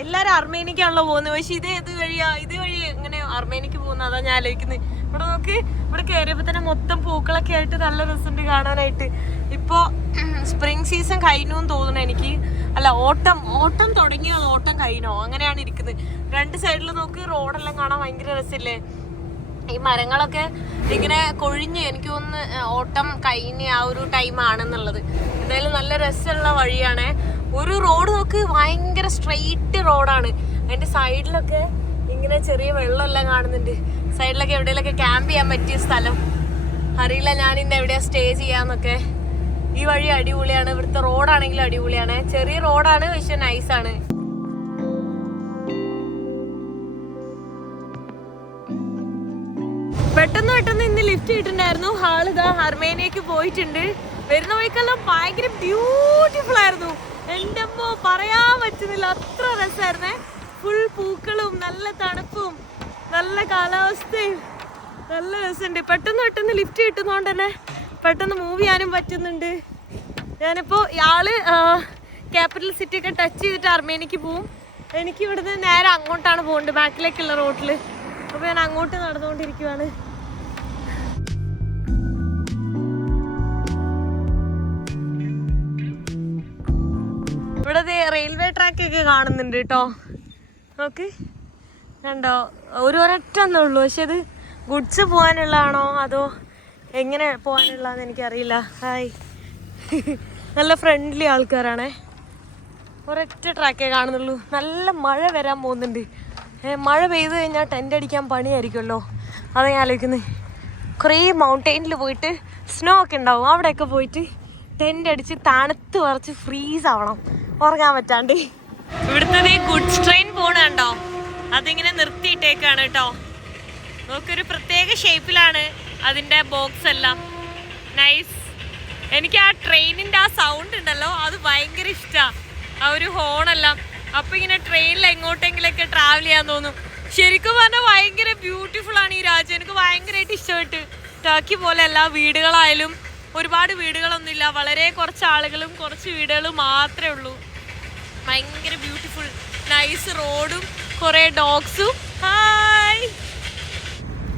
എല്ലാവരും അർമേനിക്കാണല്ലോ പോകുന്നത്. പക്ഷെ ഇത് വഴി എങ്ങനെ അർമേനിക്ക് പോകുന്നത്, അതാ ഞാൻ ആലോചിക്കുന്നത്. ഇവിടെ നോക്ക്, ഇവിടെ കയറിയപ്പോൾ തന്നെ മൊത്തം പൂക്കളൊക്കെ ആയിട്ട് നല്ല രസമുണ്ട് കാണാനായിട്ട്. ഇപ്പോൾ സ്പ്രിംഗ് സീസൺ കഴിഞ്ഞു എന്ന് തോന്നുന്നു എനിക്ക്. അല്ല, ഓട്ടം തുടങ്ങിയോ ഓട്ടം കഴിഞ്ഞോ അങ്ങനെയാണ് ഇരിക്കുന്നത്. 2 സൈഡിൽ നോക്ക്, റോഡെല്ലാം കാണാൻ ഭയങ്കര രസമില്ലേ. ഈ മരങ്ങളൊക്കെ ഇങ്ങനെ കൊഴിഞ്ഞ്, എനിക്ക് തോന്നുന്നു ഓട്ടം കഴിഞ്ഞ ആ ഒരു ടൈമാണെന്നുള്ളത്. എന്തായാലും നല്ല രസമുള്ള വഴിയാണ്. ഒരു റോഡ് നോക്ക്, ഭയങ്കര സ്ട്രെയിറ്റ് റോഡാണ്. അതിൻ്റെ സൈഡിലൊക്കെ ഇങ്ങനെ ചെറിയ വെള്ളമെല്ലാം കാണുന്നുണ്ട്. സൈഡിലൊക്കെ എവിടെയെങ്കിലൊക്കെ ക്യാമ്പ് ചെയ്യാൻ പറ്റിയ സ്ഥലം. അറിയില്ല ഞാനിന്ന് എവിടെയാ സ്റ്റേ ചെയ്യാന്നൊക്കെ. ഈ വഴി അടിപൊളിയാണ്. ഇവിടുത്തെ റോഡാണെങ്കിലും അടിപൊളിയാണ്. ചെറിയ റോഡാണ്, പക്ഷെ നൈസാണ്. പെട്ടെന്ന് ഇന്ന് ലിഫ്റ്റ് കിട്ടുന്നുണ്ടായിരുന്നു. ഹാള് ഇതാ അർമേനിയക്ക് പോയിട്ടുണ്ട്. വരുന്ന വഴിക്കെല്ലാം ഭയങ്കര ബ്യൂട്ടിഫുൾ ആയിരുന്നു. എൻ്റെ അമ്മ പറയാൻ പറ്റുന്നില്ല, അത്ര രസമായിരുന്നേ. ഫുൾ പൂക്കളും നല്ല തണുപ്പും നല്ല കാലാവസ്ഥയും നല്ല രസമുണ്ട്. പെട്ടെന്ന് ലിഫ്റ്റ് കിട്ടുന്നതുകൊണ്ട് തന്നെ പെട്ടെന്ന് മൂവ് ചെയ്യാനും പറ്റുന്നുണ്ട്. ഞാനിപ്പോൾ ആള് ക്യാപിറ്റൽ സിറ്റി ഒക്കെ ടച്ച് ചെയ്തിട്ട് അർമേനിയക്ക് പോവും. എനിക്ക് ഇവിടുന്ന് നേരെ അങ്ങോട്ടാണ് പോകുന്നത്, ബാക്കിലേക്കുള്ള റോഡിൽ. അപ്പോൾ ഞാൻ അങ്ങോട്ട് നടന്നുകൊണ്ടിരിക്കുവാണ്. ഇവിടെ റെയിൽവേ ട്രാക്ക് ഒക്കെ കാണുന്നുണ്ട് കേട്ടോ. നോക്ക്, കണ്ടോ, ഒരൊറ്റന്നേ ഉള്ളൂ. പക്ഷെ അത് ഗുഡ്സ് പോകാനുള്ളതാണോ അതോ എങ്ങനെ പോകാനുള്ളതെന്ന് എനിക്കറിയില്ല. ഹായ്, നല്ല ഫ്രണ്ട്ലി ആൾക്കാരാണേ. ഒരൊറ്റ ട്രാക്കേ കാണുന്നുള്ളൂ. നല്ല മഴ വരാൻ പോകുന്നുണ്ട്. മഴ പെയ്ത് കഴിഞ്ഞാൽ ടെൻ്റ് അടിക്കാൻ പണിയായിരിക്കുമല്ലോ. അത് ഞാൻ ആലോചിക്കുന്നത്. കുറേ മൗണ്ടെയിനിൽ പോയിട്ട് സ്നോ ഒക്കെ ഉണ്ടാവും, അവിടെയൊക്കെ പോയിട്ട് ടെൻ്റ് അടിച്ച് തണുത്ത് വറച്ച് ഫ്രീസ് ആവണം, ഉറങ്ങാൻ പറ്റാണ്ട്. ഇവിടുത്തെ ഗുഡ്സ് ട്രെയിൻ പോണുണ്ടോ, അതിങ്ങനെ നിർത്തിയിട്ടേക്കാണ് കേട്ടോ. നമുക്കൊരു പ്രത്യേക ഷേപ്പിലാണ് അതിൻ്റെ ബോക്സ് എല്ലാം. നൈസ്. എനിക്ക് ആ ട്രെയിനിൻ്റെ ആ സൗണ്ട് ഉണ്ടല്ലോ, അത് ഭയങ്കര ഇഷ്ടമാണ്. ആ ഒരു ഹോണെല്ലാം. അപ്പം ഇങ്ങനെ ട്രെയിനിൽ എങ്ങോട്ടെങ്കിലൊക്കെ ട്രാവൽ ചെയ്യാൻ തോന്നും. ശരിക്കും പറഞ്ഞാൽ ഭയങ്കര ബ്യൂട്ടിഫുൾ ആണ് ഈ രാജ്യം. എനിക്ക് ഭയങ്കരമായിട്ട് ഇഷ്ടപ്പെട്ടു. ടർക്കി പോലെ എല്ലാ വീടുകളായാലും ഒരുപാട് വീടുകളൊന്നുമില്ല, വളരെ കുറച്ച് ആളുകളും കുറച്ച് വീടുകളും മാത്രമേ ഉള്ളൂ. ഭയങ്കര ബ്യൂട്ടിഫുൾ നൈസ് റോഡും കുറേ ഡോഗ്സും. ഹായ്,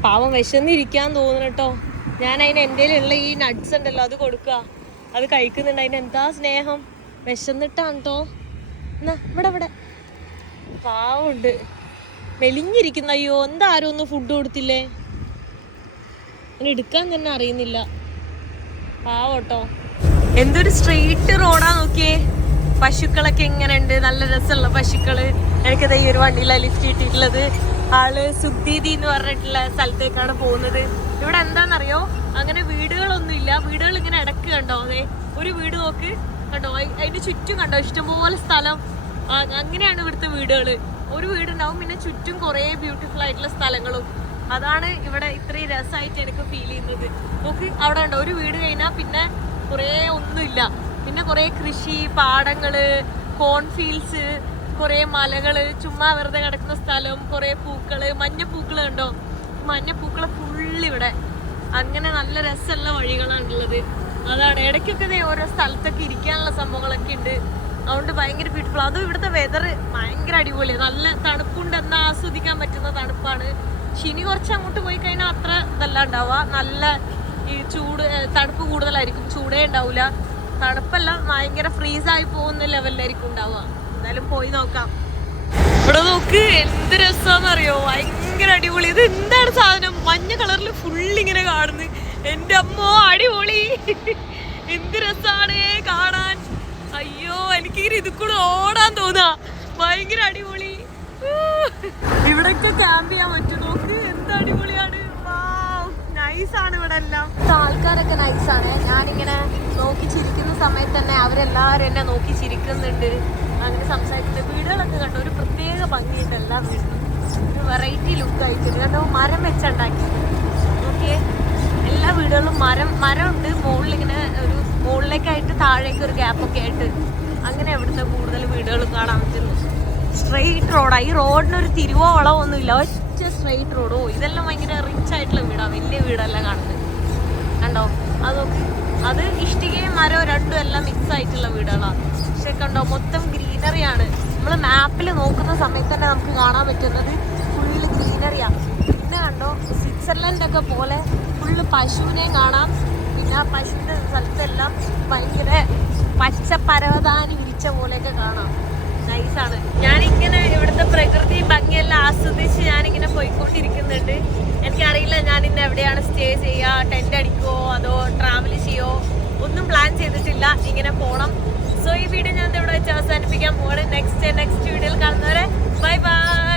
പാവം വിശന്നിരിക്കാൻ തോന്നുന്നു കേട്ടോ. ഞാൻ അതിന് എൻ്റെ ഉള്ള ഈ നട്ട്സ് ഉണ്ടല്ലോ അത് കൊടുക്കുക, അത് കഴിക്കുന്നുണ്ട്. അതിന് എന്താ സ്നേഹം, വിശന്നിട്ടാണ് കേട്ടോ. എന്നാ ഇവിടെ പാവമുണ്ട്, മെലിഞ്ഞിരിക്കുന്ന. അയ്യോ, എന്താ ആരും ഒന്നും ഫുഡ് കൊടുത്തില്ലേ? അങ്ങനെ എടുക്കാൻ തന്നെ അറിയുന്നില്ല, പാവട്ടോ. എന്തൊരു സ്ട്രെയിറ്റ് റോഡാ നോക്കിയേ. പശുക്കളൊക്കെ ഇങ്ങനെ ഉണ്ട്, നല്ല രസമുള്ള പശുക്കള്. എനിക്കത് ഈ ഒരു വണ്ടിയിലാണ് ലിഫ്റ്റ് കിട്ടിയിട്ടുള്ളത്. ആള് സുഗ്ദീദി എന്ന് പറഞ്ഞിട്ടുള്ള സ്ഥലത്തേക്കാണ് പോകുന്നത്. ഇവിടെ എന്താണെന്നറിയോ, അങ്ങനെ വീടുകളൊന്നും ഇല്ല. വീടുകൾ ഇങ്ങനെ ഇടക്ക് കണ്ടോ, അതെ ഒരു വീട് നോക്ക് കണ്ടോ, അതിന്റെ ചുറ്റും കണ്ടോ ഇഷ്ടംപോലെ സ്ഥലം. അങ്ങനെയാണ് ഇവിടുത്തെ വീടുകൾ. ഒരു വീടുണ്ടാവും, പിന്നെ ചുറ്റും കുറേ ബ്യൂട്ടിഫുൾ ആയിട്ടുള്ള സ്ഥലങ്ങളും. അതാണ് ഇവിടെ ഇത്രയും രസമായിട്ട് എനിക്ക് ഫീൽ ചെയ്യുന്നത്. നോക്ക്, അവിടെ ഉണ്ടോ ഒരു വീട് കഴിഞ്ഞാൽ പിന്നെ കുറേ ഒന്നുമില്ല. പിന്നെ കുറേ കൃഷി, പാടങ്ങള്, കോൺഫീൽഡ്സ്, കുറേ മലകള്, ചുമ്മാ വെറുതെ കിടക്കുന്ന സ്ഥലം, കുറേ പൂക്കള്, മഞ്ഞപ്പൂക്കള് കണ്ടോ, മഞ്ഞപ്പൂക്കള് ഫുള്ളിവിടെ. അങ്ങനെ നല്ല രസമുള്ള വഴികളാണുള്ളത്. അതാണ് ഇടയ്ക്കൊക്കെ ഓരോ സ്ഥലത്തൊക്കെ ഇരിക്കാനുള്ള സംഭവങ്ങളൊക്കെ ഉണ്ട്. അതുകൊണ്ട് ഭയങ്കര ബ്യൂട്ടിഫുൾ. അതും ഇവിടുത്തെ വെതർ ഭയങ്കര അടിപൊളിയാണ്. നല്ല തണുപ്പുണ്ട്, എന്നാൽ ആസ്വദിക്കാൻ പറ്റുന്ന തണുപ്പാണ്. ശനി കുറച്ച് അങ്ങോട്ട് പോയി കഴിഞ്ഞാൽ അത്ര ഇതല്ല ഉണ്ടാവുക. നല്ല ഈ ചൂട്, തണുപ്പ് കൂടുതലായിരിക്കും, ചൂടേ ഉണ്ടാവില്ല. തണുപ്പല്ല, ഭയങ്കര ഫ്രീസായി പോകുന്ന ലെവലിലായിരിക്കും ഉണ്ടാവുക. എന്തായാലും പോയി നോക്കാം. ഇവിടെ നോക്ക്, എന്ത് രസമാണെന്നറിയോ, ഭയങ്കര അടിപൊളി. ഇത് എന്താണ് സാധനം, മഞ്ഞ കളറിൽ ഫുള്ളിങ്ങനെ കാണുന്നു. എൻ്റെ അമ്മോ, അടിപൊളി, എന്ത് രസമാണ് കാണാൻ. അയ്യോ, എനിക്ക് ഇത് കൂടെ ഓടാൻ തോന്നാ, ഭയങ്കര അടിപൊളി. ഇവിടെയൊക്കെ ക്യാമ്പ് ചെയ്യാൻ പറ്റും. നോക്ക്, എന്ത് അടിപൊളിയാണ്. നൈസാണ് ഇവിടെ എല്ലാം. ആൾക്കാരൊക്കെ നൈസാണ്. ഞാനിങ്ങനെ നോക്കി ചിരിക്കുന്ന സമയത്ത് തന്നെ അവരെല്ലാവരും എന്നെ നോക്കി ചിരിക്കുന്നുണ്ട്, അങ്ങനെ സംസാരിക്കുന്നുണ്ട്. വീടുകളൊക്കെ കണ്ടോ, ഒരു പ്രത്യേക ഭംഗിയുണ്ട് എല്ലാ വീടും. ഒരു വെറൈറ്റി ലുക്ക് ആയിട്ട് കണ്ടോ, മരം വെച്ചുണ്ടാക്കി. ഓക്കെ, എല്ലാ വീടുകളിലും മരമുണ്ട്. മുകളിലിങ്ങനെ ഒരു മുകളിലേക്കായിട്ട് താഴേക്ക് ഒരു ഗ്യാപ്പൊക്കെ ആയിട്ട് അങ്ങനെ ഇവിടുത്തെ കൂടുതൽ വീടുകളും കാണാൻ പറ്റുന്നു. സ്ട്രെയിറ്റ് റോഡാണ്. ഈ റോഡിനൊരു തിരിവോ വളവോ ഒന്നുമില്ല, ഒറ്റ സ്ട്രെയിറ്റ് റോഡോ. ഇതെല്ലാം ഭയങ്കര റിച്ച് ആയിട്ടുള്ള വീടാണ്, വലിയ വീടല്ല കാണുന്നത് കണ്ടോ. അത് ഇഷ്ടികയും മരവും രണ്ടും എല്ലാം മിക്സ് ആയിട്ടുള്ള വീടുകളാണ്. പക്ഷെ കണ്ടോ, മൊത്തം ഗ്രീനറിയാണ്. നമ്മൾ മാപ്പിൽ നോക്കുന്ന സമയത്ത് തന്നെ നമുക്ക് കാണാൻ പറ്റുന്നത് ഫുള്ള് ഗ്രീനറിയാണ്. പിന്നെ കണ്ടോ, സ്വിറ്റ്സർലൻഡൊക്കെ പോലെ ഫുള്ള് പശുവിനെയും കാണാം. പിന്നെ ആ പശുവിൻ്റെ സ്ഥലത്തെല്ലാം ഭയങ്കര പച്ച പരവതാനി വിരിച്ച പോലെയൊക്കെ കാണാം. നൈസാണ്. ഞാനിങ്ങനെ ഇവിടുത്തെ പ്രകൃതി ഭംഗിയെല്ലാം ആസ്വദിച്ച് ഞാനിങ്ങനെ പോയിക്കൊണ്ടിരിക്കുന്നുണ്ട്. എനിക്കറിയില്ല ഞാൻ ഇന്ന് എവിടെയാണ് സ്റ്റേ ചെയ്യുക, ടെൻ്റ് അടിക്കുമോ അതോ ട്രാവൽ ചെയ്യുമോ, ഒന്നും പ്ലാൻ ചെയ്തിട്ടില്ല. ഇങ്ങനെ പോകണം. സോ ഈ വീഡിയോ ഞാൻ ഇവിടെ വെച്ച് അവസാനിപ്പിക്കാൻ പോവാണ്. നെക്സ്റ്റ് വീഡിയോയിൽ കാണുന്നവരെ ബൈ ബൈ.